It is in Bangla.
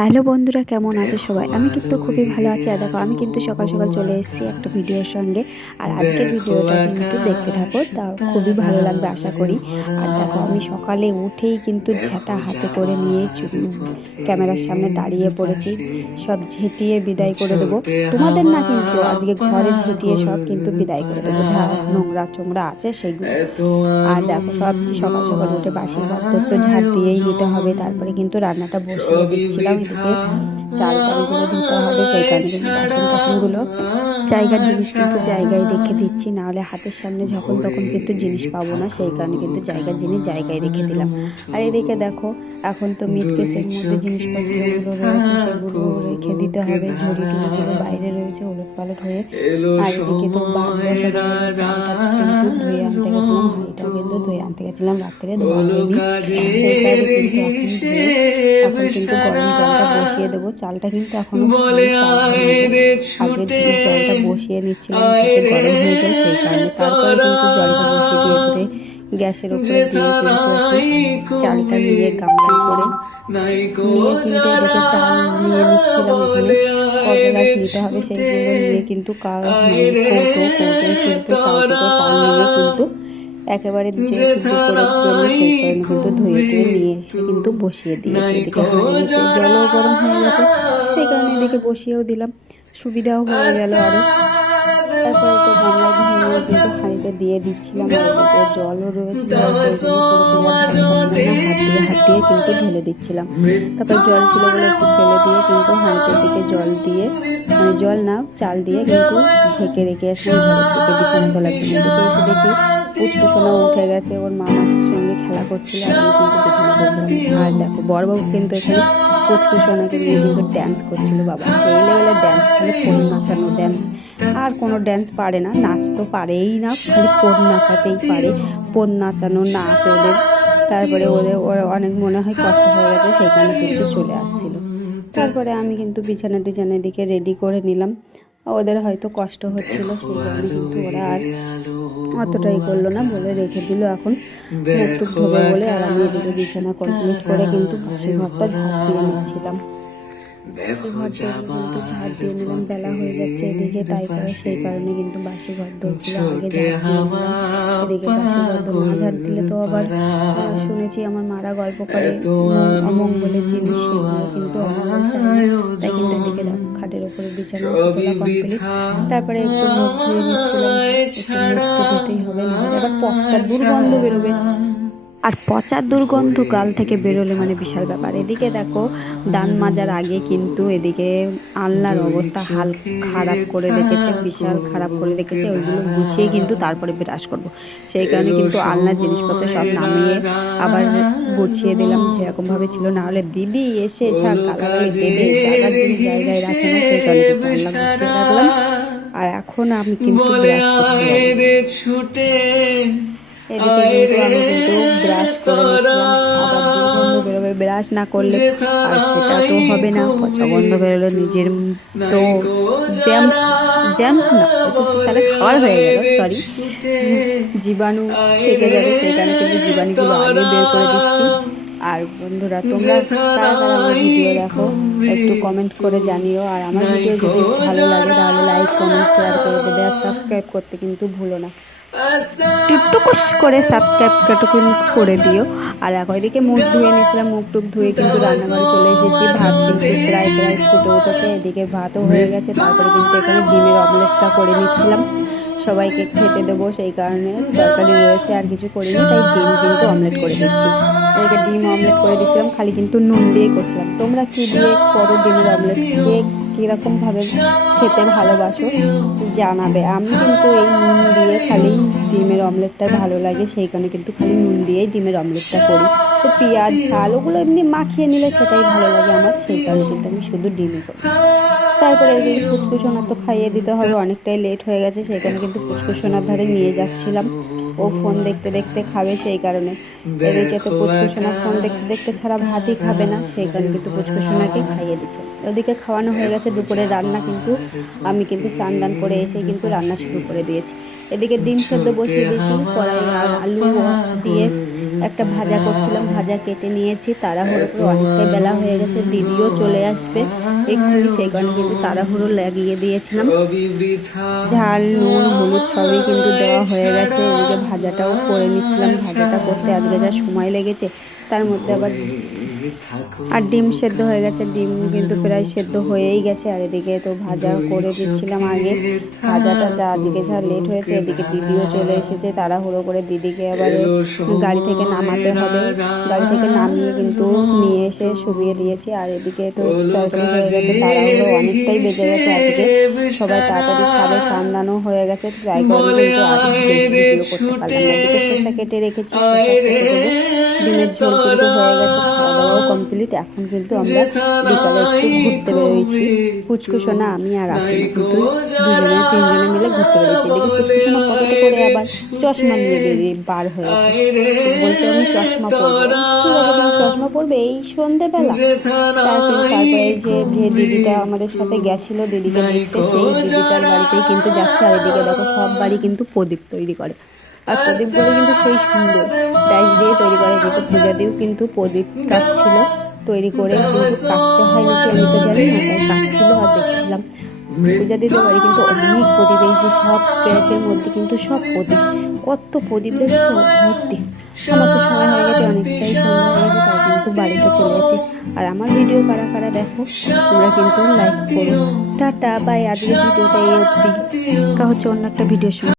হ্যালো বন্ধুরা কেমন আছো সবাই? আমি কিন্তু খুবই ভালো আছি। আর দেখো আমি কিন্তু সকাল সকাল চলে এসেছি একটা ভিডিওর সঙ্গে। আর আজকের ভিডিওটা কিন্তু দেখতে থাকো তা খুবই ভালো লাগবে আশা করি। আর দেখো আমি সকালে উঠেই কিন্তু ঝেঁটা হাতে করে নিয়ে ক্যামেরার সামনে দাঁড়িয়ে পড়েছি। সব ঝেঁটিয়ে বিদায় করে দেবো। তোমাদের না কিন্তু আজকে ঘরে ঝেঁটিয়ে সব কিন্তু বিদায় করে দেবো। যা নোংরা চোংরা আছে সেগুলো। আর দেখো সব সকাল সকাল উঠে বাসি ঘর তো ঝাড় দিয়েই নিতে হবে। তারপরে কিন্তু রান্নাটা বসিয়ে দিচ্ছিলাম। এদিকে চাল টালগুলো ধুতে হবে সেই কারণে বাসন টাসনগুলো জায়গার জিনিস কিন্তু জায়গায় রেখে দিচ্ছি, নাহলে হাতের সামনে যখন তখন কিন্তু জিনিস পাবো না, সেই কারণে কিন্তু জায়গার জিনিস জায়গায় রেখে দিলাম। আর এদিকে দেখো, এখন তো মিট কেসের মধ্যে জিনিসপত্রগুলো রয়েছে, সেগুলো রেখে দিতে হবে, ঝুড়ি টুড়িগুলো বাইরে রয়েছে ওলট পালট হয়ে। আর এদিকে তো কিন্তু ধুয়ে আনতে গেছিলাম হাঁড়িটাও কিন্তু ধুয়ে আনতে গেছিলাম, রাত্রে কিন্তু এখন কিন্তু গরম জলটা বসিয়ে দেবো, চালটা কিন্তু এখনও। আগে জলটা বসিয়ে নিচ্ছিলাম যাতে গরম হয়ে যায় সেই কারণে। তারপরে কিন্তু জলটা বসিয়ে দিয়ে করে গ্যাসের উপরে দিয়ে কিন্তু চালটা দিয়ে গামলা করে নিয়ে কিন্তু চাল নিয়ে নিচ্ছিলাম এখানে। কত নিতে হবে সেইগুলো নিয়ে কিন্তু কা- মানে কৌটো কিন্তু চাল নিয়ে কিন্তু একেবারে যে কারণে কিন্তু ধুয়ে নিয়ে এসে কিন্তু বসিয়ে দিয়েছি। এদিকে জলও গরম হয়ে গেছে, সেই কারণে এদিকে বসিয়েও দিলাম। সুবিধাও হয়ে গেল আরও। তারপরে তো কিন্তু হাঁড়িতে দিয়ে দিচ্ছিলাম জলও। হাত দিয়ে কিন্তু ঢেলে দিচ্ছিলাম। জল ছিল একটু ফেলে দিয়ে কিন্তু হাঁড়িটার দিকে জল দিয়ে মানে জল না, চাল দিয়ে কিন্তু ঢেকে রেখে দিকে, বিছানা তোলার জন্য। এসে দেখি পুচকুসোনা উঠে গেছে, ওর মামার সঙ্গে খেলা করছিল আর কিন্তু বিছানা আর দেখো, বড়বাবু কিন্তু এখানে পুচকুসোনাকে নিয়ে কিন্তু ড্যান্স করছিল বাবা। সেই লেভেলের ড্যান্স খালি ফোন নাচানো ড্যান্স আর কোনো ড্যান্স পারে না, নাচ তো পারেই না, খালি ফোন নাচাতেই পারে। ফোন নাচানো, নাচ ওদের। তারপরে ওদের, ওর অনেক মনে হয় কষ্ট হয়ে গেছে সেখানে কিন্তু চলে আসছিল। তারপরে আমি কিন্তু বিছানা টিছানা দিকে রেডি করে নিলাম। ওদের হয়তো কষ্ট হচ্ছিল সেই কারণে কিন্তু ওরা আর অতটাই করল না বলে রেখে দিল এখন। মুখ টুক ধোবে বলে আর আমি এদিকে বিছানা কমপ্লিট করে কিন্তু পাশের ঘরটা ঝাঁপ দিয়ে নিচ্ছিলাম। ঘর থেকে কিন্তু ঝাড় দিয়ে নিলাম বেলা হয়ে যাচ্ছে এদিকে তাই করে সেই কারণে কিন্তু বাসি ঘর দৌড়ছিল আগে ঝাড় দিয়ে নিলাম। এদিকে বাসি ঘর না ঝাড় দিলে তো আবার শুনেছি আমার মারা গল্প করে অমঙ্গলের জিনিস সেগুলো কিন্তু অমঙ্গল তাই কিন্তু এদিকে খাটের উপরে বিছানা তোলা কমপ্লিট তারপরে একটু মুখ ধুয়ে নিচ্ছিলাম একটু মুখ ধুতেই হবে না পচা দুর্গন্ধ বেরোবে। আর পচা দুর্গন্ধ গাল থেকে বেরোলে মানে বিশাল ব্যাপার। এদিকে দেখো দান মাজার আগে কিন্তু এদিকে আল্লাহর অবস্থা হাল খারাপ করে রেখেছে, বিশাল খারাপ করে রেখেছে, ওইগুলো গুছিয়ে কিন্তু তারপরে বিরাজ করব। সেই কারণে কিন্তু আল্লাহর জিনিসপত্র সব নামিয়ে আবার গুছিয়ে দিলাম, যেরকমভাবে ছিল। না হলে দিদি এসে জায়গায় রাখে না, সেই কারণে কিন্তু আর এখন আমি কিন্তু। ছুটে। এদিকে কিন্তু ব্রাশ করে নিচ্ছিলাম বেরোবে ব্রাশ না করলে আর সেটা তো হবে না পচা গন্ধ বেরোলো নিজের তো জ্যামস জ্যামস না তাহলে খাওয়ার হয়ে গেল সরি জীবাণু থেকে যাবে সেখানে কিন্তু জীবাণুগুলো আগে বের করে দিচ্ছি। আর বন্ধুরা তোমরা আমার ভিডিও দেখো একটু কমেন্ট করে জানিও। আর আমার ভিডিও যদি ভালো লাগে তাহলে লাইক কমেন্ট শেয়ার করে দেবে। আর সাবস্ক্রাইব করতে কিন্তু ভুলো না। টুকটুকুস করে সাবস্ক্রাইবটাটুকু করে দিও। আর এখন এদিকে মুখ ধুয়ে নিয়েছিলাম, মুখ টুক ধুয়ে কিন্তু রান্নাঘরে চলে এসেছি। ভাত কিন্তু প্রায় প্রায় ফুটে উঠেছে। এদিকে ভাতও হয়ে গেছে, তারপরে কিন্তু এখানে ডিমের অমলেটটা করে নিচ্ছিলাম। সবাইকে খেতে দেবো, সেই কারণে তরকারি রয়েছে, আর কিছু করিনি, তাই ডিম কিন্তু অমলেট করে দিচ্ছি। এদিকে ডিম অমলেট করে দিচ্ছিলাম, খালি কিন্তু নুন দিয়ে করছিলাম। তোমরা কী দিয়ে করো ডিমের অমলেট খেয়ে কীরকমভাবে খেতে ভালোবাসো, জানাবে। আমি কিন্তু এই নুন দিয়ে খালি ডিমের অমলেটটা ভালো লাগে, সেই কারণে কিন্তু খালি নুন দিয়েই ডিমের অমলেটটা করি। তো পেঁয়াজ, ঝাল, ওগুলো এমনি মাখিয়ে নিলে সেটাই ভালো লাগে আমার, সেই কারণে কিন্তু আমি শুধু ডিমই করি। তারপরে এদিকে ফুচকুসোনার তো খাইয়ে দিতে হবে, অনেকটাই লেট হয়ে গেছে সেখানে কিন্তু ফুচকুসোনার ধারে নিয়ে যাচ্ছিলাম। ও ফোন দেখতে দেখতে খাবে সেই কারণে। এদিকে তো পুচকুসোনা ফোন দেখতে দেখতে ছাড়া ভাতই খাবে না, সেই কারণে কিন্তু পুচকুসোনাকে খাইয়ে দিচ্ছে। ওদিকে খাওয়ানো হয়ে গেছে, দুপুরে রান্না কিন্তু আমি কিন্তু স্নান দান করে এসে কিন্তু রান্না শুরু করে দিয়েছি। এদিকে ডিম সেদ্ধ বসিয়ে দিয়েছি কড়াই আলু দিয়ে একটা ভাজা করছিলাম, ভাজা কেটে নিয়েছি, তাড়াহুড়ো করে অনেকটাই বেলা হয়ে গেছে, দিদিও চলে আসবে, এক্ষুনি সেই কারণে কিন্তু তাড়াহুড়ো লাগিয়ে দিয়েছিলাম। ঝাল, নুন, হলুদ সবই কিন্তু দেওয়া হয়ে গেছে এদিকে ভাজাটাও করে নিচ্ছিলাম, ভাজাটা করতে আজকে যা সময় লেগেছে, তার মধ্যে আবার আর ডিম সেদ্ধ হয়ে গেছে, ডিম কিন্তু প্রায় সেদ্ধ হয়েই গেছে, আর এদিকে তো ভাজা করে দিচ্ছিলাম আগে, ভাজাটা যা আজকে যা লেট হয়েছে, এদিকে দিদিও চলে এসেছে, তাড়াহুড়ো করে দিদিকে আবার গাড়ি থেকে নামাতে হবে। গাড়ি থেকে নামিয়ে কিন্তু নিয়ে এসে শুবিয়ে দিয়েছি। আর এদিকে তো তরকারি হয়ে গেছে তাড়াহুড়ো অনেকটাই বেজে গেছে আজকে। সবাই তাড়াতাড়ি খাবে সামলানো হয়ে গেছে। তাই কারণে কিন্তু আর বেশি ভিডিও করতে পারলাম না। এদিকে শসা কেটে রেখেছি শসা কেটে ডিমের ঝোল কিন্তু হয়ে গেছে খাওয়া কমপ্লিট এখন কিন্তু আমরা বিকালে একটু ঘুরতে বেরোয়েছি। ফুচকুসোনা আমি আর আপনি কিন্তু দুজনে তিনজনে মিলে ঘুরতে বেরিয়েছি। এদিকে ফুচকুসোনা পকেটে করে আবার চশমা নিয়ে বেরিয়ে বার হয়েছে বলছে আমি চশমা পরবো। ঠিক আছে তুমি চশমা পরবে এই সন্ধেবেলা তারপরে তারপরে যে যে দিদিটা আমাদের সাথে গেছিল দিদিকে দেখতে সেই দিদিটার বাড়িতেই কিন্তু যাচ্ছে আর এদিকে দেখো সব বাড়ি কিন্তু প্রদীপ তৈরি করে। আর প্রদীপগুলো কিন্তু সেই সুন্দর। ডাইস দিয়ে তৈরি করে এদিকে পূজা দিয়েও কিন্তু প্রদীপ কাটছিল তৈরি করে কিন্তু কাটতে হয় নাকি আমি তো জানি না তাই কাটছিল আর দেখছিলাম। পূজা দিতে বাড়ি কিন্তু অনেক প্রদীপ এই যে সব ক্যারেটের মধ্যে কিন্তু সব প্রদীপ। কত প্রদীপ দেখছ আমার তো সময় হয়ে গেছে অনেকটাই সন্ধ্যা হয়ে গেছে কিন্তু বাড়িতে চলে গেছে। আর আমার ভিডিও কারা কারা দেখো, তোমরা কিন্তু লাইক করো। টাটা বাই আজকের ভিডিওটা এই অবধি। কা হচ্ছে অন্য একটা ভিডিও